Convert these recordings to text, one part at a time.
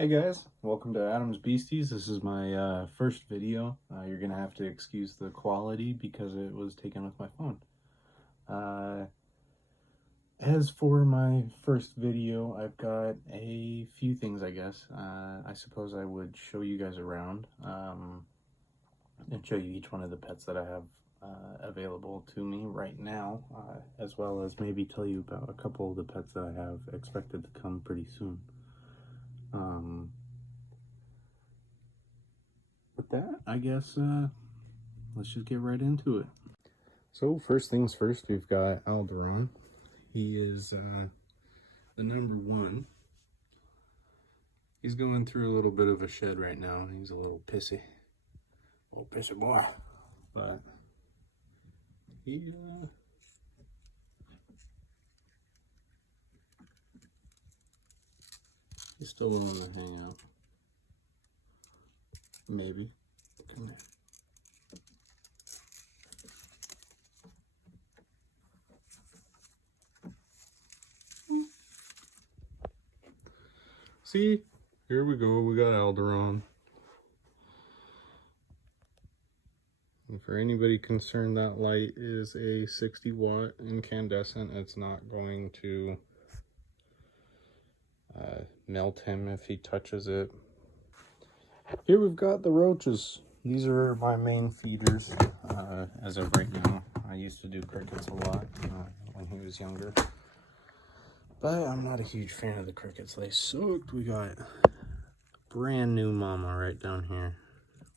Hey guys, welcome to Adam's Beasties. This is my first video. You're gonna have to excuse the quality because it was taken with my phone. As for my first video, I've got a few things, I guess. I suppose I would show you guys around and show you each one of the pets that I have available to me right now, as well as maybe tell you about a couple of the pets that I have expected to come pretty soon. With that, I guess let's just get right into it. So first things first, we've got Alderaan. He is the number one. He's going through a little bit of a shed right now. He's a little pissy. Old pissy boy. But he's still willing to hang out. Maybe. Come here. See, here we go. We got Alderaan. And for anybody concerned, that light is a 60-watt incandescent. It's not going to melt him if he touches it. Here we've got the roaches. These are my main feeders as of right now. I used to do crickets a lot when he was younger. But I'm not a huge fan of the crickets. They sucked. We got brand new mama right down here.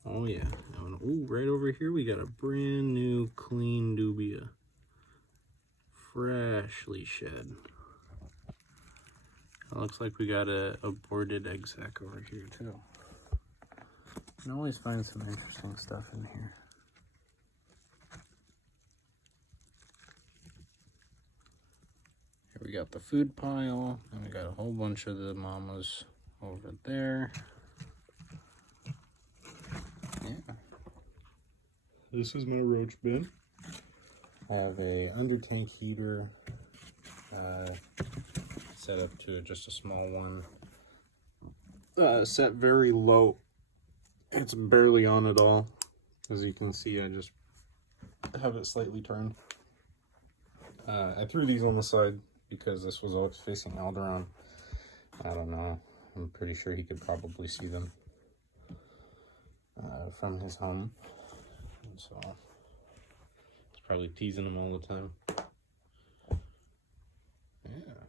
Oh yeah. Oh, right over here we got a brand new clean dubia. Freshly shed. It looks like we got a aborted egg sac over here too. You can always find some interesting stuff in here. Here we got the food pile, and we got a whole bunch of the mamas over there. Yeah. This is my roach bin. I have a under tank heater set up to just a small one. Set very low. It's barely on at all. As you can see, I just have it slightly turned. I threw these on the side because this was always facing Alderaan. I don't know. I'm pretty sure he could probably see them from his home. And so he's probably teasing them all the time. Yeah.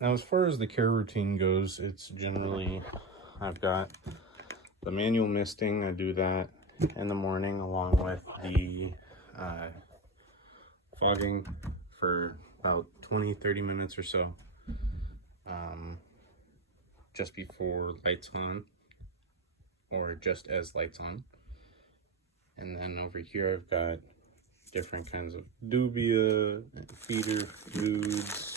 Now, as far as the care routine goes, it's generally, I've got the manual misting. I do that in the morning along with the fogging for about 20-30 minutes or so, just before lights on or just as lights on. And then over here I've got different kinds of dubia and feeder foods,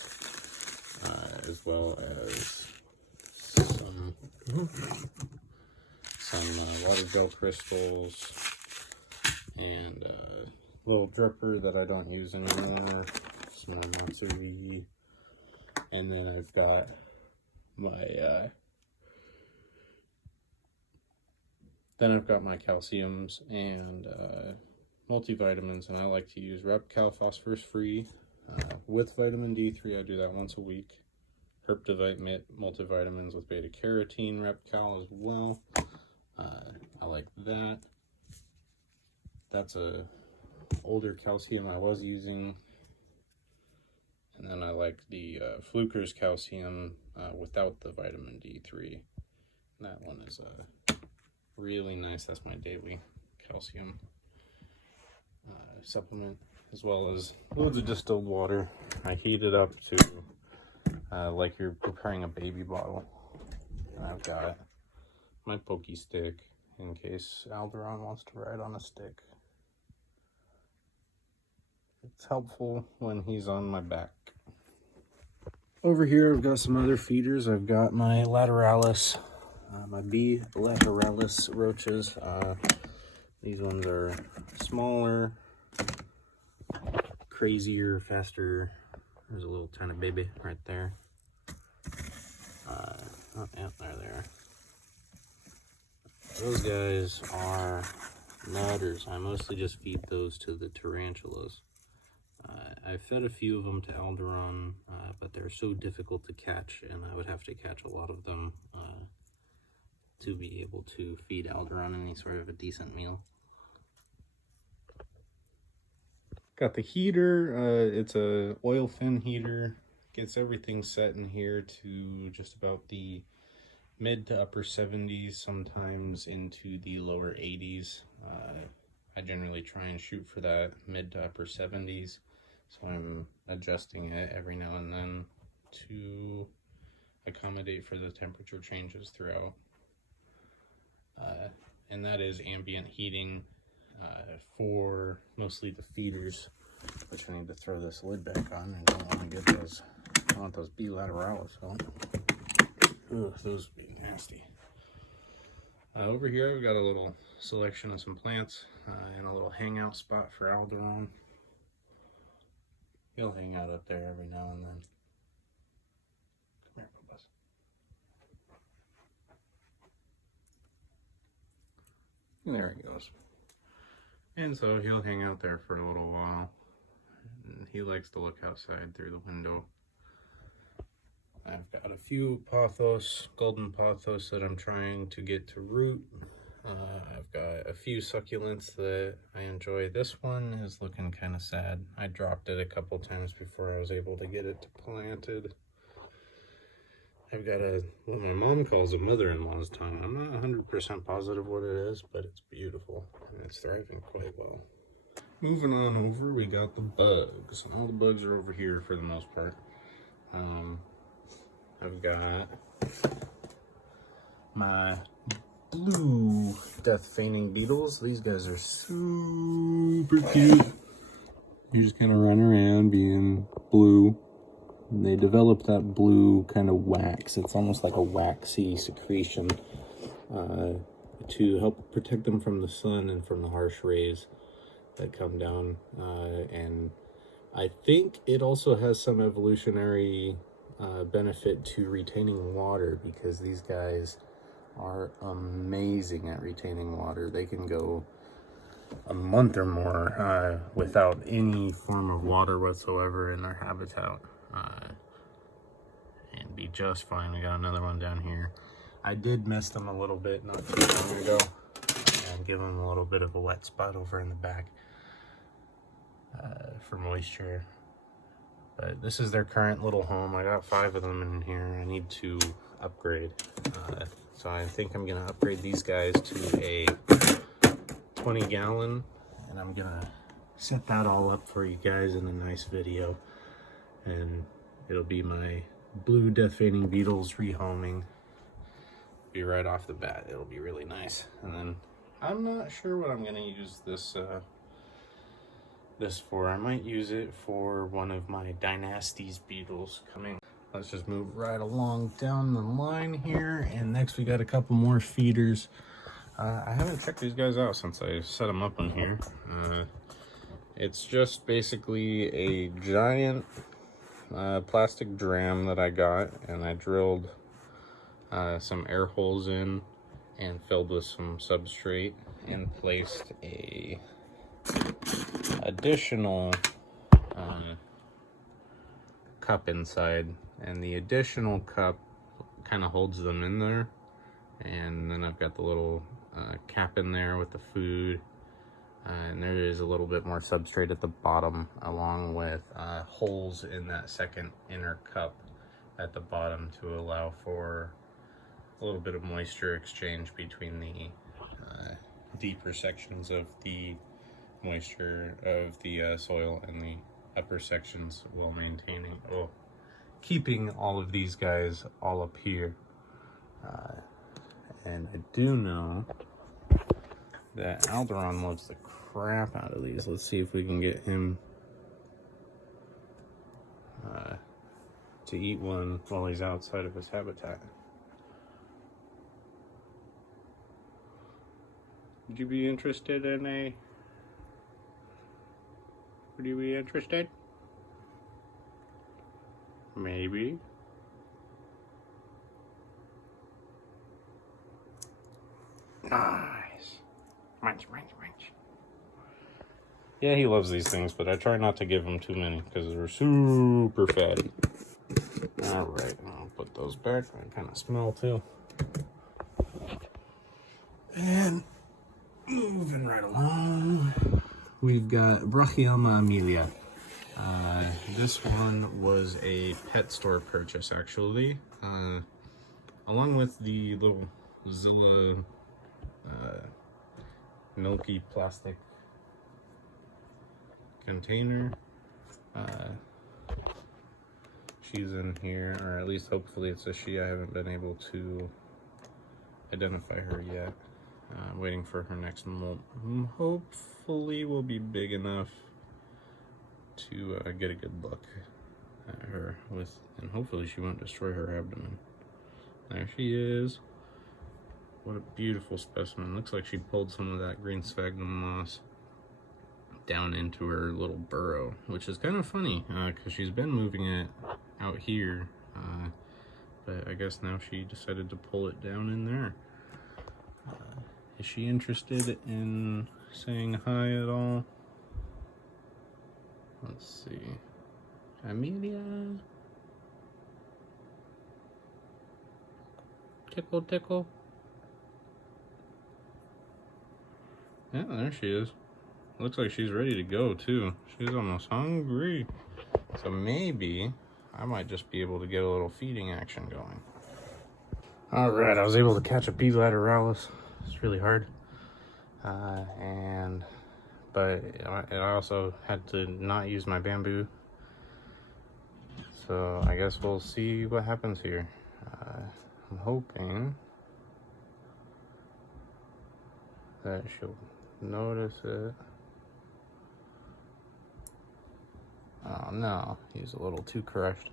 as well as some water gel crystals and a little dripper that I don't use anymore, some more Matsuri, and then I've got my calciums and multivitamins, and I like to use RepCal phosphorus free with vitamin D3. I do that once a week. Herptovite multivitamins with beta carotene RepCal as well. I like that. That's a older calcium I was using. And then I like the Fluker's calcium without the vitamin D3. That one is really nice. That's my daily calcium supplement, as well as loads of distilled water. I heat it up to like you're preparing a baby bottle. And I've got my pokey stick in case Alderaan wants to ride on a stick. It's helpful when he's on my back. Over here I've got some other feeders. I've got my Lateralis, my Lateralis Roaches. These ones are smaller, crazier, faster. There's a little tiny baby right there. Oh, yeah, there they are. Those guys are nutters. I mostly just feed those to the tarantulas. I fed a few of them to Alderaan, but they're so difficult to catch, and I would have to catch a lot of them to be able to feed Alderaan any sort of a decent meal. Got the heater. It's a oil fin heater. Gets everything set in here to just about the mid to upper 70s, sometimes into the lower 80s. I generally try and shoot for that mid to upper 70s, so I'm adjusting it every now and then to accommodate for the temperature changes throughout. And that is ambient heating for mostly the feeders, which I need to throw this lid back on. I don't want to get those, I want those Lateralis out. Ugh, those would be nasty. Over here I've got a little selection of some plants and a little hangout spot for Alderaan. He'll hang out up there every now and then. Come here, Pothos. There he goes. And so he'll hang out there for a little while. And he likes to look outside through the window. I've got a few Pothos, golden Pothos that I'm trying to get to root. I've got a few succulents that I enjoy. This one is looking kind of sad. I dropped it a couple times before I was able to get it planted. I've got what my mom calls a mother-in-law's tongue. I'm not 100% positive what it is, but it's beautiful and it's thriving quite well. Moving on over, we got the bugs. All the bugs are over here for the most part. I've got my blue death feigning beetles. These guys are super cute. You just kind of run around being blue. And they develop that blue kind of wax. It's almost like a waxy secretion to help protect them from the sun and from the harsh rays that come down. And I think it also has some evolutionary benefit to retaining water, because these guys are amazing at retaining water. They can go a month or more without any form of water whatsoever in their habitat and be just fine. We got another one down here. I did miss them a little bit not too long ago and give them a little bit of a wet spot over in the back for moisture. But this is their current little home. I got 5 of them in here. I need to upgrade. So I think I'm gonna upgrade these guys to a 20 gallon, and I'm gonna set that all up for you guys in a nice video. And it'll be my blue death feigning beetles rehoming. Be right off the bat. It'll be really nice. And then I'm not sure what I'm gonna use this for. I might use it for one of my Dynasties beetles coming. Let's just move right along down the line here. And next we got a couple more feeders. I haven't checked these guys out since I set them up in here. It's just basically a giant plastic dram that I got, and I drilled some air holes in and filled with some substrate and placed a additional cup inside, and the additional cup kind of holds them in there. And then I've got the little cap in there with the food, and there is a little bit more substrate at the bottom, along with holes in that second inner cup at the bottom to allow for a little bit of moisture exchange between the deeper sections of the moisture of the soil and the upper sections, while maintaining, keeping all of these guys all up here. And I do know that Alderaan loves the crap out of these. Let's see if we can get him to eat one while he's outside of his habitat. Would you be interested in a... Would you be interested? Maybe. Nice. Munch, munch, munch. Yeah, he loves these things, but I try not to give him too many because they're super fatty. Alright, I'll put those back. They kind of smell too. And moving right along, we've got Brachium Amelia. This one was a pet store purchase, actually. Along with the little Zilla milky plastic container. She's in here, or at least hopefully it's a she. I haven't been able to identify her yet. Waiting for her next molt. Hopefully will be big enough to get a good look at her with, and hopefully she won't destroy her abdomen. There she is. What a beautiful specimen. Looks like she pulled some of that green sphagnum moss down into her little burrow, which is kind of funny because she's been moving it out here, but I guess now she decided to pull it down in there. Is she interested in saying hi at all? Let's see. Amelia? Tickle, tickle. Yeah, there she is. Looks like she's ready to go too. She's almost hungry. So maybe I might just be able to get a little feeding action going. Alright, I was able to catch a P. lateralis. It's really hard. But I also had to not use my bamboo. So I guess we'll see what happens here. I'm hoping that she'll notice it. Oh no, he's a little too crushed.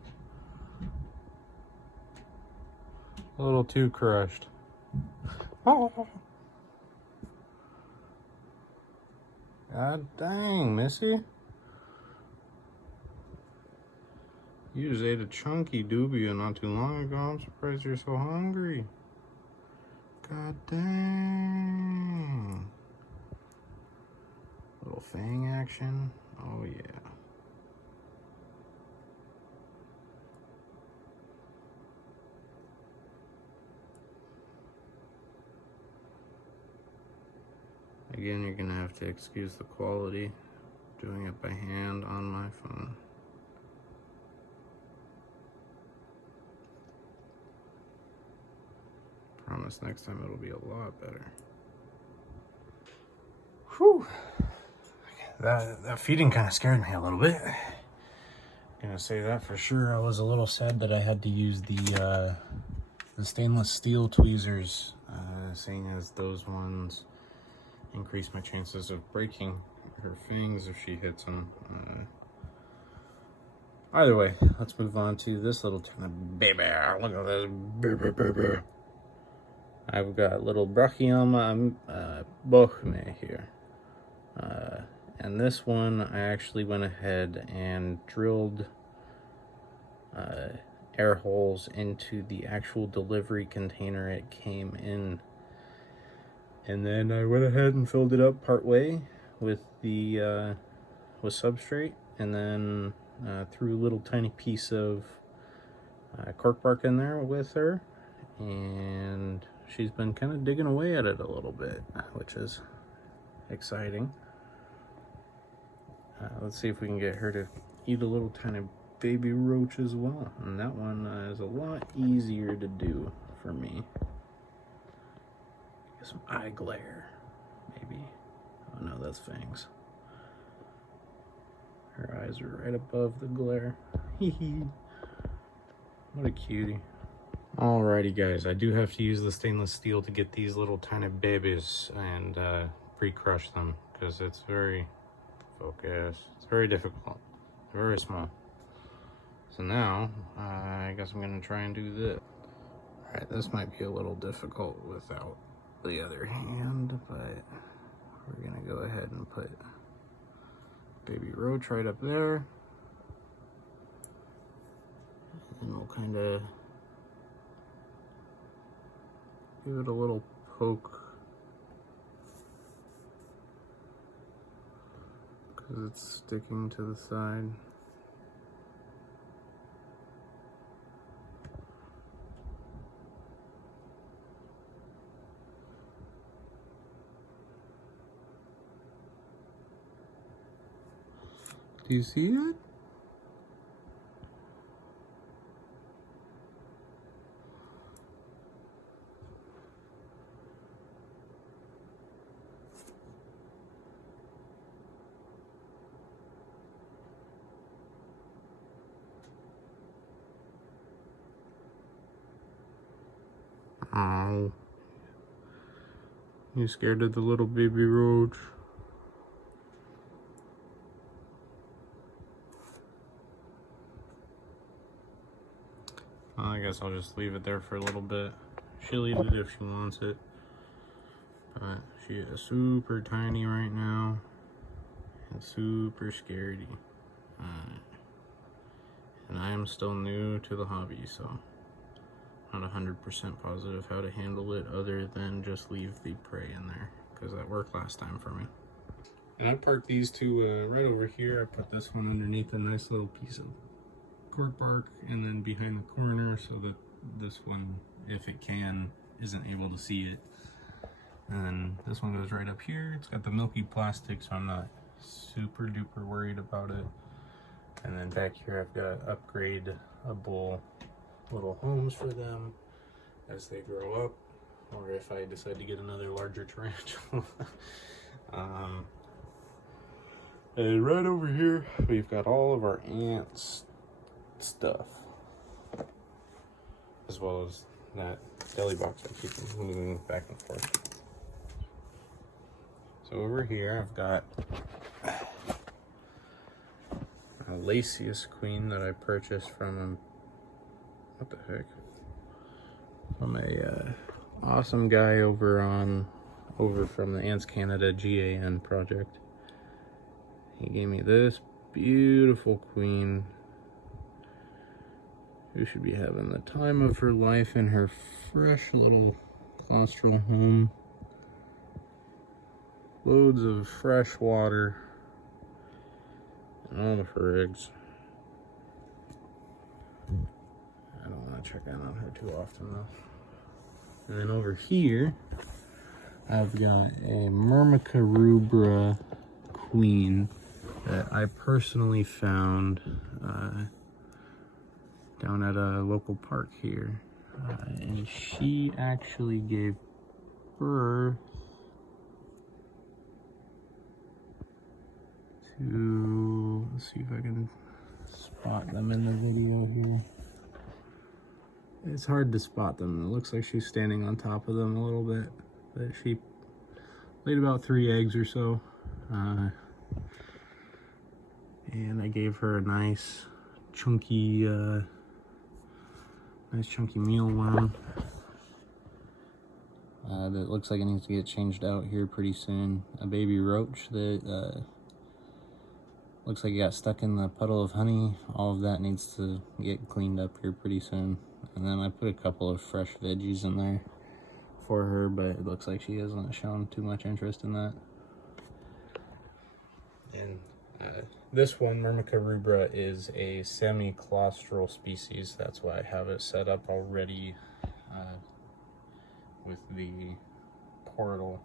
A little too crushed. Oh. God dang, Missy. You just ate a chunky dubia not too long ago. I'm surprised you're so hungry. God dang. Little fang action. Oh yeah. Again, you're gonna have to excuse the quality. Doing it by hand on my phone. Promise next time it'll be a lot better. Whew. That feeding kind of scared me a little bit. Gonna say that for sure. I was a little sad that I had to use the stainless steel tweezers, seeing as those ones increase my chances of breaking her fangs if she hits them. Either way, let's move on to this little tiny baby. Look at this baby. I've got little Brachium bochme here. And this one, I actually went ahead and drilled air holes into the actual delivery container it came in. And then I went ahead and filled it up part way with the with substrate, and then threw a little tiny piece of cork bark in there with her, and she's been kind of digging away at it a little bit, which is exciting. Let's see if we can get her to eat a little tiny baby roach as well, and that one is a lot easier to do for me. Get some eye glare, maybe. Oh no, that's fangs. Her eyes are right above the glare. Hee hee. What a cutie. Alrighty guys, I do have to use the stainless steel to get these little tiny babies and pre-crush them, because it's very it's very difficult. They're very small. So now I guess I'm gonna try and do this. Alright, this might be a little difficult without the other hand, but we're gonna go ahead and put baby roach right up there, and we'll kind of give it a little poke because it's sticking to the side. Do you see it? Oh, you scared of the little baby roach? Well, I guess I'll just leave it there for a little bit. She'll eat it if she wants it. But she is super tiny right now. And super scaredy. And I am still new to the hobby, so not 100% positive how to handle it other than just leave the prey in there, because that worked last time for me. And I parked these two right over here. I put this one underneath a nice little piece of cork bark, and then behind the corner so that this one, if it can, isn't able to see it. And then this one goes right up here. It's got the milky plastic, so I'm not super duper worried about it. And then back here I've got upgradable little homes for them as they grow up, or if I decide to get another larger tarantula. And right over here we've got all of our ants stuff, as well as that deli box I keep moving back and forth. So over here I've got a Lateralis Queen that I purchased from what the heck? From a awesome guy over from the Ants Canada GAN project. He gave me this beautiful queen who should be having the time of her life in her fresh little claustral home. Loads of fresh water and all of her eggs. I don't want to check in on her too often though. And then over here, I've got a Mermakarubra Queen that I personally found down at a local park here. And she actually gave birth to, let's see if I can spot them in the video here. It's hard to spot them. It looks like she's standing on top of them a little bit, but she laid about 3 eggs or so. And I gave her a nice chunky mealworm that looks like it needs to get changed out here pretty soon. A baby roach that looks like it got stuck in the puddle of honey. All of that needs to get cleaned up here pretty soon. And then I put a couple of fresh veggies in there for her, but it looks like she hasn't shown too much interest in that. And this one, Mermakarubra, is a semi-claustral species. That's why I have it set up already with the portal.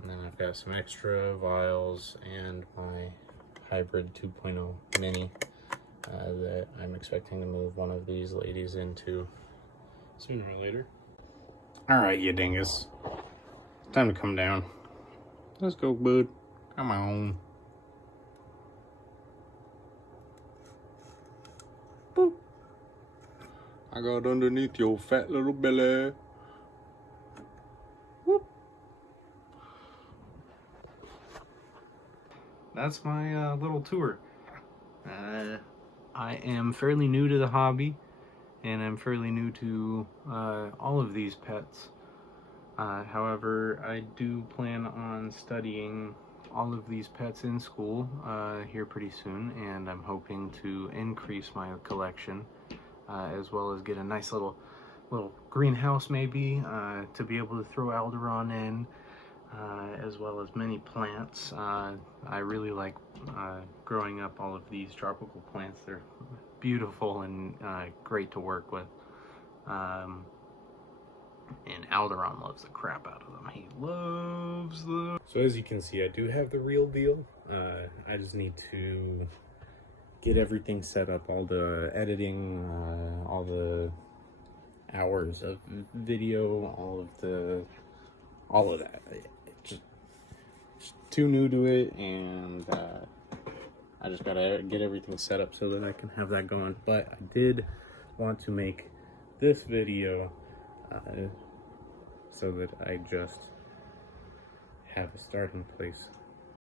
And then I've got some extra vials and my hybrid 2.0 mini that I'm expecting to move one of these ladies into sooner or later. Alright, you dingus. Time to come down. Let's go, bud. Come on. Boop. I got underneath your fat little belly. Whoop. That's my little tour. I am fairly new to the hobby, and I'm fairly new to all of these pets. However, I do plan on studying all of these pets in school here pretty soon, and I'm hoping to increase my collection as well as get a nice little greenhouse maybe to be able to throw Alderaan in. as well as many plants. I really like growing up all of these tropical plants. They're beautiful and great to work with. And Alderaan loves the crap out of them. He loves them. So as you can see, I do have the real deal. I just need to get everything set up, all the editing, all the hours of video, all of that. Just too new to it, and I just gotta get everything set up so that I can have that going. But I did want to make this video so that I just have a starting place